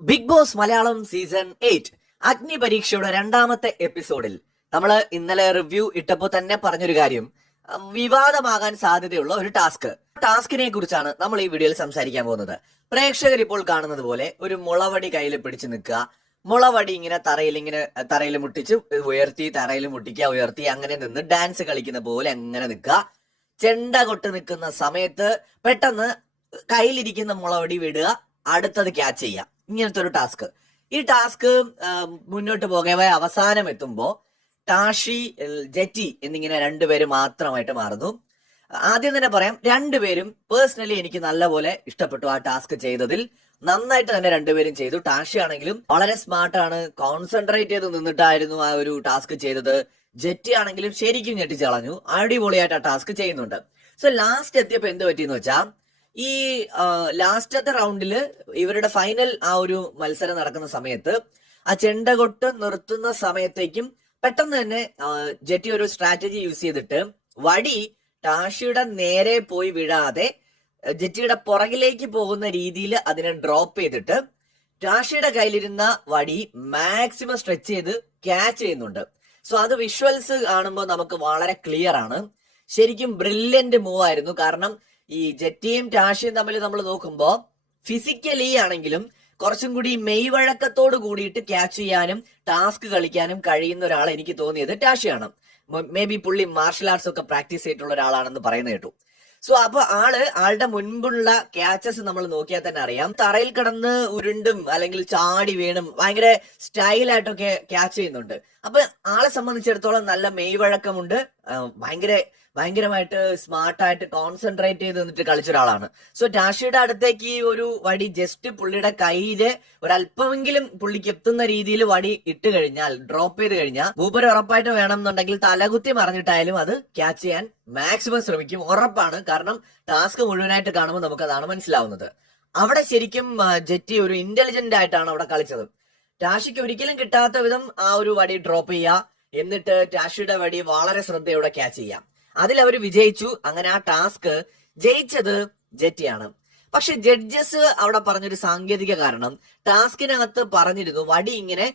Big boss Malayalam season 8 അഗ്നി പരീക്ഷയുടെ രണ്ടാമത്തെ എപ്പിസോഡിൽ നമ്മൾ ഇന്നലെ റിവ്യൂ ഇട്ടപ്പോൾ തന്നെ പറഞ്ഞൊരു കാര്യം, വിവാദമാകാൻ സാധ്യതയുള്ള ഒരു ടാസ്കിനെ കുറിച്ചാണ് നമ്മൾ ഈ വീഡിയോയിൽ സംസാരിക്കാൻ പോകുന്നത്. പ്രേക്ഷകർ ഇപ്പോൾ കാണുന്നത് പോലെ ഒരു മുളവടി കയ്യിൽ പിടിച്ചു നിൽക്കുക, മുളവടി ഇങ്ങനെ തറയിൽ മുട്ടിച്ച് ഉയർത്തി, തറയിൽ മുട്ടിക്കുക, ഉയർത്തി, അങ്ങനെ നിന്ന് ഡാൻസ് കളിക്കുന്ന പോലെ അങ്ങനെ നിൽക്കുക. ചെണ്ട കൊട്ട് നിൽക്കുന്ന സമയത്ത് പെട്ടെന്ന് കയ്യിലിരിക്കുന്ന മുളവടി വിടുക, അടുത്തത് ക്യാച്ച് ചെയ്യുക. ഇങ്ങനത്തെ ഒരു ടാസ്ക്. ഈ ടാസ്ക് മുന്നോട്ട് പോകവേ അവസാനം എത്തുമ്പോ ടാഷി, ജെറ്റി എന്നിങ്ങനെ രണ്ടുപേര് മാത്രമായിട്ട് മാറുന്നു. ആദ്യം തന്നെ പറയാം, രണ്ടുപേരും പേഴ്സണലി എനിക്ക് നല്ലപോലെ ഇഷ്ടപ്പെട്ടു. ആ ടാസ്ക് ചെയ്തതിൽ നന്നായിട്ട് തന്നെ രണ്ടുപേരും ചെയ്തു. ടാഷി ആണെങ്കിലും വളരെ സ്മാർട്ടാണ്, കോൺസെൻട്രേറ്റ് ചെയ്ത് നിന്നിട്ടായിരുന്നു ആ ഒരു ടാസ്ക് ചെയ്തത്. ജെറ്റി ആണെങ്കിലും ശരിക്കും ഞെട്ടിച്ചു കളഞ്ഞു, അടിപൊളിയായിട്ട് ആ ടാസ്ക് ചെയ്യുന്നുണ്ട്. സോ ലാസ്റ്റ് എത്തിയപ്പോ എന്ത് പറ്റിയെന്ന് വെച്ചാൽ, ഈ ലാസ്റ്റത്തെ റൗണ്ടില് ഇവരുടെ ഫൈനൽ ആ ഒരു മത്സരം നടക്കുന്ന സമയത്ത് ആ ചെണ്ടകൊട്ട് നിർത്തുന്ന സമയത്തേക്കും പെട്ടെന്ന് തന്നെ ജെറ്റി ഒരു സ്ട്രാറ്റജി യൂസ് ചെയ്തിട്ട് വടി ടാഷിയുടെ നേരെ പോയി വീഴാതെ ജെറ്റിയുടെ പുറകിലേക്ക് പോകുന്ന രീതിയിൽ അതിനെ ഡ്രോപ്പ് ചെയ്തിട്ട് ടാഷിയുടെ കയ്യിലിരുന്ന വടി മാക്സിമം സ്ട്രെച്ച് ചെയ്ത് ക്യാച്ച് ചെയ്യുന്നുണ്ട്. സോ അത് വിഷ്വൽസ് കാണുമ്പോൾ നമുക്ക് വളരെ ക്ലിയർ ആണ്. ശരിക്കും ബ്രില്യന്റ് മൂവ് ആയിരുന്നു. കാരണം ഈ ജെറ്റിയും ടാഷിയും തമ്മിൽ നമ്മൾ നോക്കുമ്പോൾ ഫിസിക്കലി ആണെങ്കിലും കുറച്ചും കൂടി മെയ്വഴക്കത്തോട് കൂടിയിട്ട് ക്യാച്ച് ചെയ്യാനും ടാസ്ക് കളിക്കാനും കഴിയുന്ന ഒരാൾ എനിക്ക് തോന്നിയത് ടാഷിയാണ്. മേ ബി പുള്ളി മാർഷൽ ആർട്സ് ഒക്കെ പ്രാക്ടീസ് ചെയ്തിട്ടുള്ള ഒരാളാണെന്ന് പറയുന്നത് കേട്ടു. സോ അപ്പൊ ആളുടെ മുൻപുള്ള ക്യാച്ചസ് നമ്മൾ നോക്കിയാൽ തന്നെ അറിയാം, തറയിൽ കിടന്ന് ഉരുണ്ടും അല്ലെങ്കിൽ ചാടി വീണും ഭയങ്കര സ്റ്റൈലായിട്ടൊക്കെ ക്യാച്ച് ചെയ്യുന്നുണ്ട്. അപ്പൊ ആളെ സംബന്ധിച്ചിടത്തോളം നല്ല മെയ്വഴക്കമുണ്ട്, ഭയങ്കരമായിട്ട് സ്മാർട്ടായിട്ട് കോൺസെൻട്രേറ്റ് ചെയ്ത് നിന്നിട്ട് കളിച്ച ഒരാളാണ്. സോ ടാഷിയുടെ അടുത്തേക്ക് ഒരു വടി ജസ്റ്റ് പുള്ളിയുടെ കയ്യില് ഒരല്പമെങ്കിലും പുള്ളിക്ക് എത്തുന്ന രീതിയിൽ വടി ഇട്ട് കഴിഞ്ഞാൽ, ഡ്രോപ്പ് ചെയ്ത് കഴിഞ്ഞാൽ, മൂപ്പര് ഉറപ്പായിട്ട് വേണമെന്നുണ്ടെങ്കിൽ തലകുത്തി മറിഞ്ഞിട്ടായാലും അത് ക്യാച്ച് ചെയ്യാൻ മാക്സിമം ശ്രമിക്കും, ഉറപ്പാണ്. കാരണം ടാസ്ക് മുഴുവനായിട്ട് കാണുമ്പോൾ നമുക്ക് അതാണ് മനസ്സിലാവുന്നത്. അവിടെ ശരിക്കും ജെറ്റി ഒരു ഇന്റലിജന്റ് ആയിട്ടാണ് അവിടെ കളിച്ചത്. ടാഷിക്ക് ഒരിക്കലും കിട്ടാത്ത വിധം ആ ഒരു വടി ഡ്രോപ്പ് ചെയ്യുക, എന്നിട്ട് ടാഷിയുടെ വടി വളരെ ശ്രദ്ധയോടെ ക്യാച്ച് ചെയ്യാം. അതിൽ അവർ വിജയിച്ചു. അങ്ങനെ ആ ടാസ്ക് ജയിച്ചത് ജെറ്റിയാണ്. പക്ഷെ ജഡ്ജസ് അവിടെ പറഞ്ഞൊരു സാങ്കേതിക കാരണം, ടാസ്കിനകത്ത് പറഞ്ഞിരുന്നു വടി ഇങ്ങനെ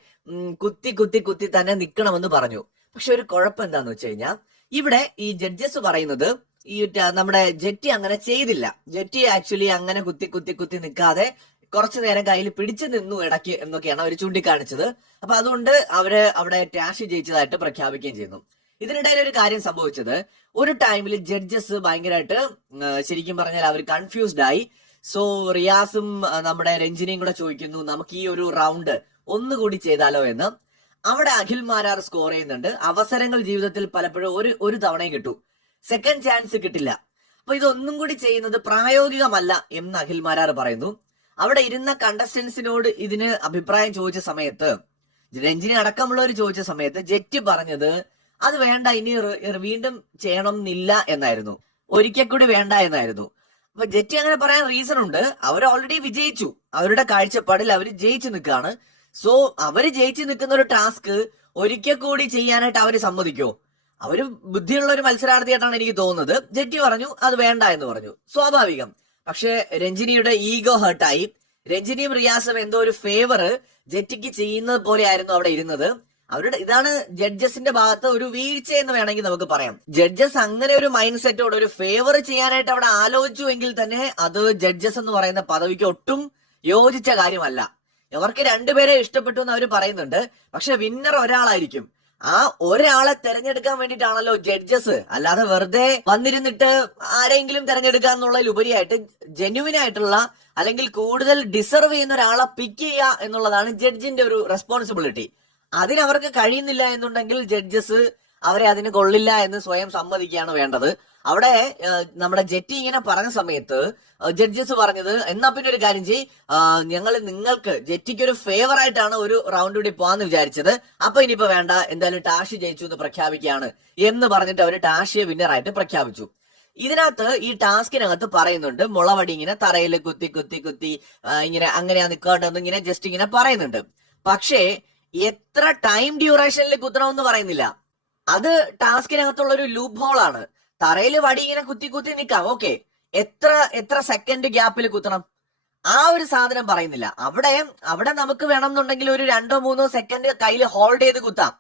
കുത്തി കുത്തി കുത്തി തന്നെ നിൽക്കണമെന്ന് പറഞ്ഞു. പക്ഷെ ഒരു കുഴപ്പം എന്താന്ന് വെച്ച് കഴിഞ്ഞാൽ, ഇവിടെ ഈ ജഡ്ജസ് പറയുന്നത് ഈ നമ്മുടെ ജെറ്റി അങ്ങനെ ചെയ്തില്ല. ജെറ്റി ആക്ച്വലി അങ്ങനെ കുത്തി കുത്തി കുത്തി നിൽക്കാതെ കുറച്ചു നേരം കയ്യിൽ പിടിച്ചു നിന്നു ഇടയ്ക്ക് എന്നൊക്കെയാണ് അവർ ചൂണ്ടിക്കാണിച്ചത്. അപ്പൊ അതുകൊണ്ട് അവര് അവിടെ ടാഷി ജയിച്ചതായിട്ട് പ്രഖ്യാപിക്കുകയും ചെയ്യുന്നു. ഇതിനിടയിൽ ഒരു കാര്യം സംഭവിച്ചത്, ഒരു ടൈമിൽ ജഡ്ജസ് ഭയങ്കരമായിട്ട് ശരിക്കും പറഞ്ഞാൽ അവർ കൺഫ്യൂസ്ഡ് ആയി. സോ റിയാസും നമ്മുടെ രഞ്ജിനിയും കൂടെ ചോദിക്കുന്നു, നമുക്ക് ഈ ഒരു റൗണ്ട് ഒന്നുകൂടി ചെയ്താലോ എന്ന്. അവിടെ അഖിൽ മാരാർ സ്കോർ ചെയ്യുന്നുണ്ട്. അവസരങ്ങൾ ജീവിതത്തിൽ പലപ്പോഴും ഒരു തവണയും കിട്ടൂ, സെക്കൻഡ് ചാൻസ് കിട്ടില്ല. അപ്പൊ ഇതൊന്നും കൂടി ചെയ്യുന്നത് പ്രായോഗികമല്ല എന്ന് അഖിൽ മാരാർ പറയുന്നു. അവിടെ ഇരുന്ന കണ്ടസ്റ്റൻസിനോട് ഇതിന് അഭിപ്രായം ചോദിച്ച സമയത്ത്, രഞ്ജിനി അടക്കമുള്ളവർ ചോദിച്ച സമയത്ത് ജെറ്റി പറഞ്ഞത് അത് വേണ്ട, ഇനി വീണ്ടും ചെയ്യണം എന്നില്ല എന്നായിരുന്നു, ഒരിക്കൽ കൂടി വേണ്ട എന്നായിരുന്നു. അപ്പൊ ജെറ്റി അങ്ങനെ പറയാൻ റീസൺ ഉണ്ട്. അവർ ഓൾറെഡി വിജയിച്ചു, അവരുടെ കാഴ്ചപ്പാടിൽ അവർ ജയിച്ചു നിൽക്കുകയാണ്. സോ അവര് ജയിച്ചു നിൽക്കുന്ന ഒരു ടാസ്ക് ഒരിക്കൽ കൂടി ചെയ്യാനായിട്ട് അവര് സമ്മതിക്കോ? അവര് ബുദ്ധിയുള്ള ഒരു മത്സരാർത്ഥിയായിട്ടാണ് എനിക്ക് തോന്നുന്നത്. ജെറ്റി പറഞ്ഞു അത് വേണ്ട എന്ന് പറഞ്ഞു, സ്വാഭാവികം. പക്ഷെ രഞ്ജിനിയുടെ ഈഗോ ഹേർട്ടായി. രഞ്ജിനിയും റിയാസും എന്തോ ഒരു ഫേവർ ജെറ്റിക്ക് ചെയ്യുന്നത് പോലെയായിരുന്നു അവിടെ ഇരുന്നത്. ഇതാണ് ജഡ്ജസിന്റെ ഭാഗത്ത് ഒരു വീഴ്ച എന്ന് വേണമെങ്കിൽ നമുക്ക് പറയാം. ജഡ്ജസ് അങ്ങനെ ഒരു മൈൻഡ് സെറ്റോട് ഒരു ഫേവർ ചെയ്യാനായിട്ട് അവിടെ ആലോചിച്ചു എങ്കിൽ തന്നെ അത് ജഡ്ജസ് എന്ന് പറയുന്ന പദവിക്ക് ഒട്ടും യോജിച്ച കാര്യമല്ല. അവർക്ക് രണ്ടുപേരെ ഇഷ്ടപ്പെട്ടു എന്ന് അവർ പറയുന്നുണ്ട്. പക്ഷെ വിന്നർ ഒരാളായിരിക്കും. ആ ഒരാളെ തെരഞ്ഞെടുക്കാൻ വേണ്ടിയിട്ടാണല്ലോ ജഡ്ജസ്, അല്ലാതെ വെറുതെ വന്നിരുന്നിട്ട് ആരെങ്കിലും തെരഞ്ഞെടുക്കുക എന്നുള്ളതിൽ ഉപരിയായിട്ട് ജെന്യുവിൻ ആയിട്ടുള്ള അല്ലെങ്കിൽ കൂടുതൽ ഡിസർവ് ചെയ്യുന്ന ഒരാളെ പിക്ക് ചെയ്യുക എന്നുള്ളതാണ് ജഡ്ജിന്റെ ഒരു റെസ്പോൺസിബിലിറ്റി. അതിനവർക്ക് കഴിയുന്നില്ല എന്നുണ്ടെങ്കിൽ ജഡ്ജസ് അവരെ അതിന് കൊള്ളില്ല എന്ന് സ്വയം സമ്മതിക്കുകയാണ് വേണ്ടത്. അവിടെ നമ്മുടെ ജെറ്റി ഇങ്ങനെ പറഞ്ഞ സമയത്ത് ജഡ്ജസ് പറഞ്ഞത്, എന്നാ പിന്നെ ഒരു കാര്യം ഞങ്ങൾ നിങ്ങൾക്ക് ജെറ്റിക്ക് ഒരു ഫേവർ ആയിട്ടാണ് ഒരു റൗണ്ട് കൂടി പോവാന്ന് വിചാരിച്ചത്, അപ്പൊ ഇനിയിപ്പോ വേണ്ട, എന്തായാലും ടാഷി ജയിച്ചു എന്ന് പ്രഖ്യാപിക്കുകയാണ് എന്ന് പറഞ്ഞിട്ട് അവര് ടാഷിയെ വിന്നറായിട്ട് പ്രഖ്യാപിച്ചു. ഇതിനകത്ത് ഈ ടാസ്കിനകത്ത് പറയുന്നുണ്ട്, മുളവടി ഇങ്ങനെ തറയിൽ കുത്തി കുത്തി കുത്തി ഇങ്ങനെ അങ്ങനെയാ നിൽക്കേണ്ടതെന്ന് ഇങ്ങനെ ജസ്റ്റ് ഇങ്ങനെ പറയുന്നുണ്ട്. പക്ഷേ എത്ര ടൈം ഡ്യൂറേഷനിൽ കുത്തണമെന്ന് പറയുന്നില്ല. അത് ടാസ്കിനകത്തുള്ള ഒരു ലൂപ്പ് ഹോൾ ആണ്. തറയിൽ വടി ഇങ്ങനെ കുത്തി കുത്തി നിൽക്കാം, ഓക്കെ. എത്ര സെക്കൻഡ് ഗ്യാപ്പിൽ കുത്തണം? ആ ഒരു സാധനം പറയുന്നില്ല. അവിടെ നമുക്ക് വേണമെന്നുണ്ടെങ്കിൽ ഒരു 2-3 സെക്കൻഡ് കയ്യിൽ ഹോൾഡ് ചെയ്ത് കുത്താം.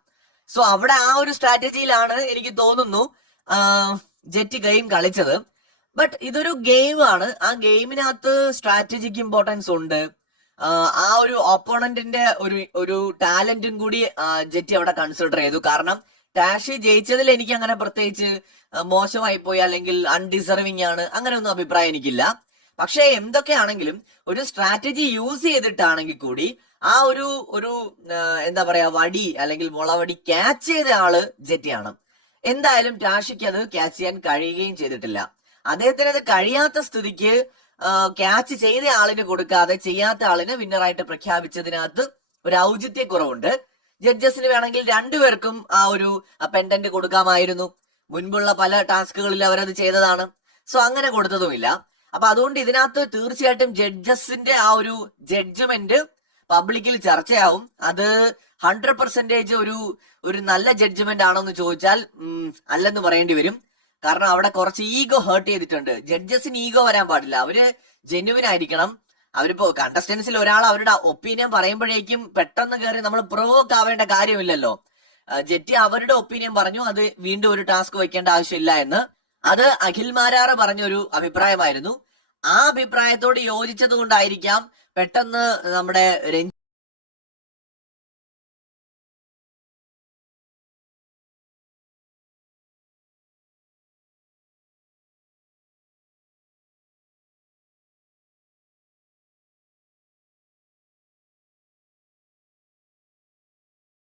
സോ അവിടെ ആ ഒരു സ്ട്രാറ്റജിയിലാണ് എനിക്ക് തോന്നുന്നു ജെറ്റ് ഗെയിം കളിച്ചത്. ബട്ട് ഇതൊരു ഗെയിമാണ്. ആ ഗെയിമിനകത്ത് സ്ട്രാറ്റജിക്ക് ഇമ്പോർട്ടൻസ് ഉണ്ട്. ആ ഒരു ഓപ്പോണന്റിന്റെ ഒരു ടാലന്റും കൂടി ജെറ്റി അവിടെ കൺസിഡർ ചെയ്തു. കാരണം ടാഷി ജയിച്ചതിൽ എനിക്ക് അങ്ങനെ പ്രത്യേകിച്ച് മോശമായി പോയി അല്ലെങ്കിൽ അൺഡിസർവിംഗ് ആണ് അങ്ങനെ ഒന്നും അഭിപ്രായം എനിക്കില്ല. പക്ഷെ എന്തൊക്കെയാണെങ്കിലും ഒരു സ്ട്രാറ്റജി യൂസ് ചെയ്തിട്ടാണെങ്കിൽ കൂടി ആ ഒരു എന്താ പറയാ വടി അല്ലെങ്കിൽ മുളവടി ക്യാച്ച് ചെയ്ത ആള് ജെറ്റിയാണ്. എന്തായാലും ടാഷിക്ക് അത് ക്യാച്ച് ചെയ്യാൻ കഴിയുകയും ചെയ്തിട്ടില്ല. അദ്ദേഹത്തിന് അത് കഴിയാത്ത സ്ഥിതിക്ക് ക്യാച്ച് ചെയ്ത ആളിന് കൊടുക്കാതെ ചെയ്യാത്ത ആളിന് വിന്നറായിട്ട് പ്രഖ്യാപിച്ചതിനകത്ത് ഒരു ഔചിത്യക്കുറവുണ്ട്. ജഡ്ജസിന് വേണമെങ്കിൽ രണ്ടുപേർക്കും ആ ഒരു പെൻഡന്റ് കൊടുക്കാമായിരുന്നു. മുൻപുള്ള പല ടാസ്കുകളിൽ അവരത് ചെയ്തതാണ്. സോ അങ്ങനെ കൊടുത്തതുമില്ല. അപ്പൊ അതുകൊണ്ട് ഇതിനകത്ത് തീർച്ചയായിട്ടും ജഡ്ജസിന്റെ ആ ഒരു ജഡ്ജ്മെന്റ് പബ്ലിക്കിൽ ചർച്ചയാവും. അത് 100% ഒരു നല്ല ജഡ്ജ്മെന്റ് ആണോ എന്ന് ചോദിച്ചാൽ അല്ലെന്ന് പറയേണ്ടി വരും. കാരണം അവിടെ കുറച്ച് ഈഗോ ഹേർട്ട് ചെയ്തിട്ടുണ്ട്. ജഡ്ജസിന് ഈഗോ വരാൻ പാടില്ല. അവര് ജെന്യുവിൻ ആയിരിക്കണം. അവരിപ്പോ കണ്ടസ്റ്റൻസിൽ ഒരാൾ അവരുടെ ഒപ്പീനിയൻ പറയുമ്പോഴേക്കും പെട്ടെന്ന് കയറി നമ്മൾ പ്രൊവോക്ക് ആവേണ്ട കാര്യമില്ലല്ലോ. ജെറ്റി അവരുടെ ഒപ്പീനിയൻ പറഞ്ഞു, അത് വീണ്ടും ഒരു ടാസ്ക് വെക്കേണ്ട ആവശ്യമില്ല എന്ന്. അത് അഖിൽ മാരാറ് പറഞ്ഞൊരു അഭിപ്രായമായിരുന്നു. ആ അഭിപ്രായത്തോട് യോജിച്ചത് കൊണ്ടായിരിക്കാം പെട്ടെന്ന് നമ്മുടെ